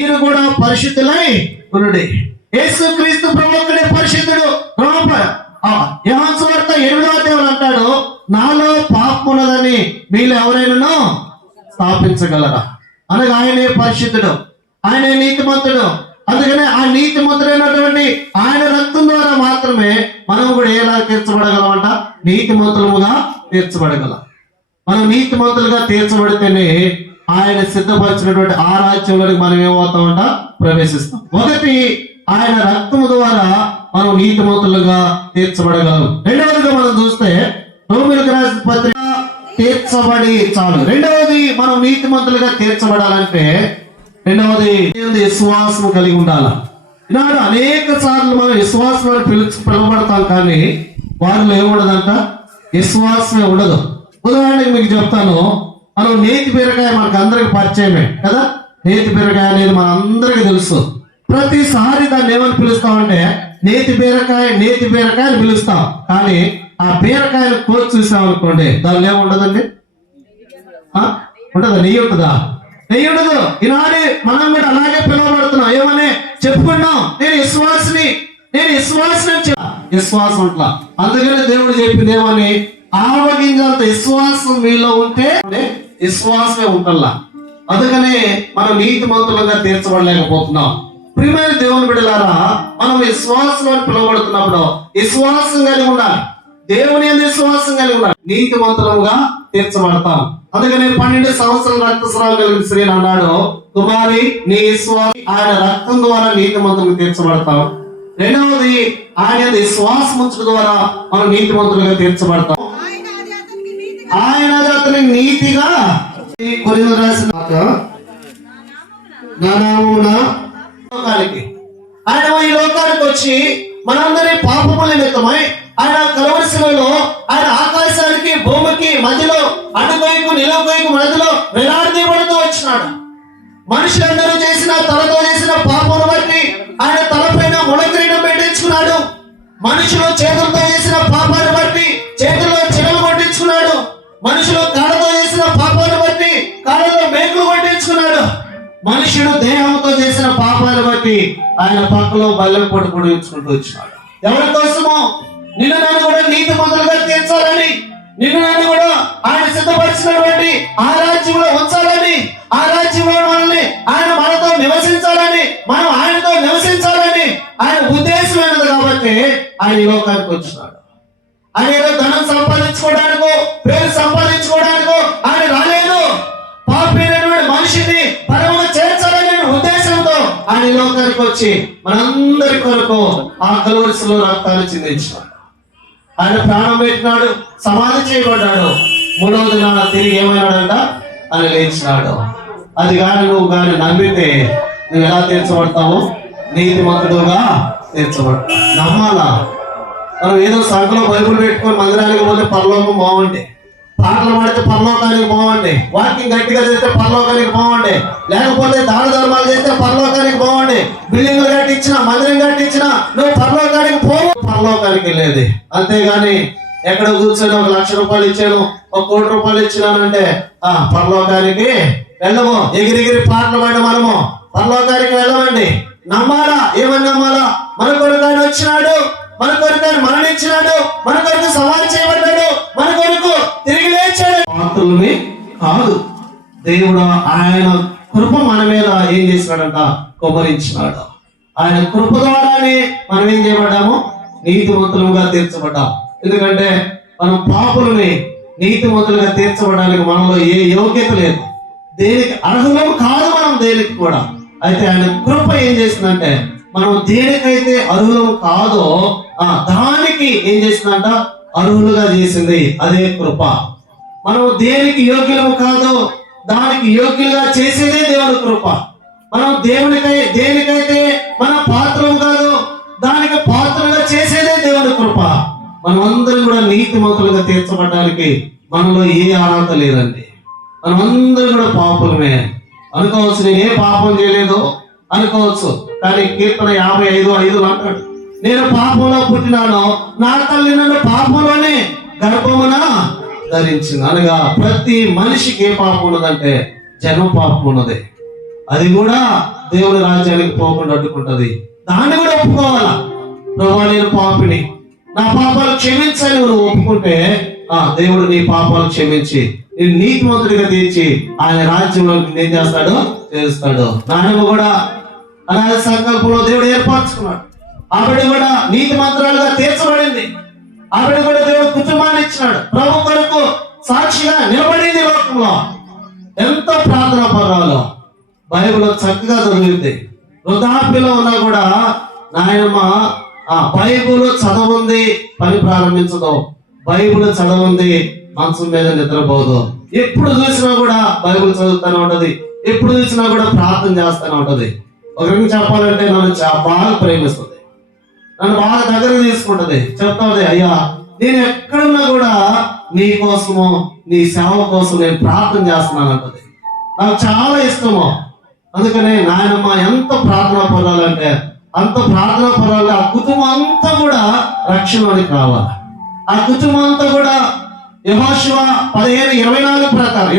మీరు కూడా పరిశుద్ధులై ఉండండి. యేసుక్రీస్తు ప్రభువునే పరిశుద్ధుడు. యోహాను సువార్త 8వ అధ్యాయం అంటాడు, నాలో పాపం ఉన్నదని మీలో ఎవరైనా స్థాపించగలరా? అనగా ఆయనే పరిశుద్ధుడు, ఆయనే నీతిమంతుడు. అందుకనే ఆ నీతిమంతుడైనటువంటి ఆయన రక్తం ద్వారా మాత్రమే మనం కూడా ఎలా తీర్చబడగలమంట? నీతిమంతులుగా తీర్చబడగలం. మనం నీతిమంతులుగా తీర్చబడితేనే ఆయన సిద్ధపరిచినటువంటి ఆ రాజ్యంలోకి మనం ఏమవుతామంట? ప్రవేశిస్తాం. ఒకటి, ఆయన రక్తము ద్వారా మనం నీతిమంతులుగా తీర్చబడగలం. రెండవదిగా మనం చూస్తే రోమీయులకు రాసిన పత్రిక తీర్చబడి చాలు. రెండవది, మనం నీతిమంతులుగా తీర్చబడాలంటే రెండవది విశ్వాసం కలిగి ఉండాలి. ఈనాడు అనేక సార్లు మనం విశ్వాసం పిలువబడతాం, కానీ వారిలో ఏముండదంట? విశ్వాసమే ఉండదు. ఉదాహరణకి మీకు చెప్తాను, మనం నేతి బీరకాయ మనకు అందరికి పరిచయమే కదా. నేతి బీరకాయ అనేది మన అందరికి తెలుసు. ప్రతిసారి దాన్ని ఏమని పిలుస్తామంటే నేతి బీరకాయ అని పిలుస్తాం. కానీ ఆ బీరకాయలు కోసి చూసామనుకోండి, దానిలో ఏముండదండి? ఉంటుందా? నెయ్యి ఉంటుందా? నెయ్యి ఉండదు. ఈనాడే మనం కూడా అలాగే పిలువబడుతున్నాం. ఏమని చెప్పుకున్నాం? నేను విశ్వాసం విశ్వాసం అట్లా. అందుకనే దేవుడు చెప్పింది ఏమని? ఆవగింజంత విశ్వాసం మీలో ఉంటే విశ్వాసమే ఉంటల్లా. అందుకనే మనం నీతిమంతులుగా తీర్చబడలేకపోతున్నాం. ప్రియమైన దేవుని బిడ్డలారా, మనం విశ్వాసం అని పిలువబడుతున్నప్పుడు విశ్వాసం కలిగి ఉండాలి. దేవుని యందు విశ్వాసం కలిగి ఉండాలి. నీతిమంతులుగా తీర్చబడతాం. అందుకనే 12 సంవత్సరాల రక్తస్రావం కలిగిన స్త్రీని అన్నాడు, కుమారి నీ విశ్వాసం, ఆయన రక్తం ద్వారా నీతిమంతులుగా తీర్చబడతాం. రెండవది, ఆయన విశ్వాసం ఉంచడం ద్వారా మనం నీతిమంతులుగా తీర్చబడతాం. ఆయన అతని నీతిగా కొరింథీయులకు రాసిన ఆయన ఈ లోకానికి వచ్చి మనందరి పాపముల నిమిత్తమై ఆయన కలువరి శిలువలో ఆయన ఆకాశానికి భూమికి మధ్యలో అటువైపు నిలువైపు మధ్యలో వేలాడదీయబడుతూ వచ్చినాడు. మనుషులందరూ చేసిన తలతో చేసిన పాపమును బట్టి ఆయన తలపైన ముళకిరీటం పెట్టించుకున్నాడు. మనుషులు చేతులతో చేసిన పాపాన్ని బట్టి చేతుల్లో చిరలు కొట్టించుకున్నాడు. మనుషులు కాళ్ళతో చేసిన పాపాన్ని బట్టి కాళ్ళతో మేకులు కొట్టించుకున్నాడు. మనుషుడు దేహంతో చేసిన పాపాన్ని బట్టి ఆయన పక్కలో బల్లెం పొడి పొడిగించుకుంటూ వచ్చినాడు. ఎవరి కోసమో? నిన్ను నన్ను కూడా నీతిమంతులుగా తీర్చాలని, నిన్ను నన్ను కూడా ఆయన సిద్ధపరిచినటువంటి ఆ రాజ్యంలో ఉంచాలని, ఆ రాజ్యంలో మనల్ని ఆయన మనతో నివసించాలని, మనం ఆయనతో నివసించాలని ఆయన ఉద్దేశమైనది కాబట్టి ఆయన ఈ లోకానికి వచ్చినాడు. ఆయన ఏదో ధనం సంపాదించుకోవడానికో పేరు సంపాదించుకోవడానికో ఆయన రాలేదు. పాపైనటువంటి మనిషిని పరముగా చేర్చాలనే ఉద్దేశంతో ఆయన ఈ లోకానికి వచ్చి మనందరి కొరకు ఆ కలువరి శిలువ రక్తాన్ని చిందించాడు. ఆయన ప్రాణం పెట్టినాడు, సమాధి చేయబడ్డాడు. 3వ దినాన తిరిగి ఏమైనాడంట? ఆయన లేచినాడు. అది కానీ నువ్వు కానీ నమ్మితే నువ్వు ఎలా తీర్చబడతావు? నీతిమంతుడుగా తీర్చబడతావు. నమ్మాలా? మనం ఏదో సంఘంలో బైబుల్ పెట్టుకొని మందిరానికి పోతే పరలోకం బాగుండే, పాటలు పాడితే పరలోకానికి బాగుండే, వాకింగ్ గట్టిగా చేస్తే పరలోకానికి బాగుండే, లేకపోతే దాన ధర్మాలు చేస్తే పరలోకానికి బాగుండే, బిల్డింగ్లు కట్టించిన మందిరం కట్టించిన నువ్వు పరలోకానికి పరలోకానికి వెళ్ళేది. అంతేగాని ఎక్కడ కూర్చొని 1 లక్ష రూపాయలు ఇచ్చాను, 1 కోటి రూపాయలు ఇచ్చినానంటే పరలోకానికి వెళ్ళము. ఎగిరిగిరి పాటలు పాడి మనము పరలోకానికి వెళ్ళమండి. నమ్మాలా? ఏమని నమ్మాలా? మన కొరకు ఆయన వచ్చినాడు, మన కొరకు ఆయన మరణించినాడు, మన కొరకు సవాల్ చేయబడ్డాడు, మన కొరకు తిరిగి లేచాడు. పాత్రలని కాదు, దేవుడు ఆయన కృప మన మీద ఏం చేసినాడంట? కుమ్మరించినాడు. ఆయన కృప ద్వారానే మనం ఏం చేయబడ్డాము? నీతిమంతులుగా తీర్చబడ్డాం. ఎందుకంటే మనం పాపులని నీతిమంతులుగా తీర్చబడడానికి మనలో ఏ యోగ్యత లేదు, దేనికి అర్హులం కాదు మనం దేనికి కూడా. అయితే ఆయన కృప ఏం చేసిందంటే మనం దేనికైతే అర్హులం కాదో దానికి ఏం చేసిందంట? అర్హులుగా చేసింది. అదే కృప. మనం దేనికి యోగ్యులము కాదో దానికి యోగ్యులుగా చేసేదే దేవుని కృప. మనం దేనికైతే మన పాత్రం కాదో దానికి పాత్రగా చేసేదే దేవుని కృప. మనమందరం కూడా నీతిమంతులుగా తీర్చబడడానికి మనలో ఏ అర్హత లేదండి. మనమందరం కూడా పాపులమే అనుకోవచ్చు. నేను ఏ పాపం చేయలేదు అనుకోవచ్చు, కానీ కీర్తన 55:5 అంటాడు, నేను పాపంలో పుట్టినాను, నా తల్లి నన్ను పాపంలోనే గర్భమున ధరించింది. అనగా ప్రతి మనిషికి ఏ పాపం ఉన్నదంటే జన్మ పాపం ఉన్నది. అది కూడా దేవుని రాజ్యానికి పోకుండా అడ్డుకుంటది. దాన్ని కూడా ఒప్పుకోవాలా. ప్రభువా నేను పాపిని, నా పాపాలు క్షమించని నువ్వు ఒప్పుకుంటే దేవుడు నీ పాపాలు క్షమించి నేను నీతిమంతుడిగా తీర్చి ఆయన రాజ్యంలో ఏం చేస్తాడు, చేస్తాడు. నాయనమ్మ కూడా అలాగే సంకల్పంలో దేవుడు ఏర్పరచుకున్నాడు. ఆవిడ కూడా నీతి మంత్రాలుగా తీర్చబడింది. ఆవిడ కూడా దేవుడు కుటుంబాన్ని ఇచ్చినాడు. ప్రభు కొరకు సాక్షిగా నిలబడింది లోకంలో. ఎంతో ప్రార్థన పర్వాలో బైబిల్ చక్కగా చదివింది. వృద్ధాప్యలో ఉన్నా కూడా నాయనమ్మ బైబిల్ చదవంది పని ప్రారంభించదు, బైబిల్ చదవంది మంచం మీద నిద్రపోదు. ఎప్పుడు చూసినా కూడా బైబిల్ చదువుతూనే ఉంటది, ఎప్పుడు చూసినా కూడా ప్రార్థన చేస్తూనే ఉంటది. ఒకరికి చెప్పాలంటే నన్ను బాగా ప్రేమిస్తుంది, నన్ను బాగా దగ్గరకు తీసుకుంటది. చెప్తాది, అయ్యా నేను ఎక్కడున్నా కూడా నీ కోసము నీ సేవ కోసం నేను ప్రార్థన చేస్తున్నాను అంటది. నాకు చాలా ఇష్టము. అందుకనే నాయనమ్మ ఎంత ప్రార్థన పర్వాలంటే అంత ప్రార్థన పర్వాలి. ఆ కుటుంబం అంతా కూడా రక్షణలోనికి రావాలి. ఆ కుటుంబం అంతా కూడా యెహోషువ 15:24 ప్రకారం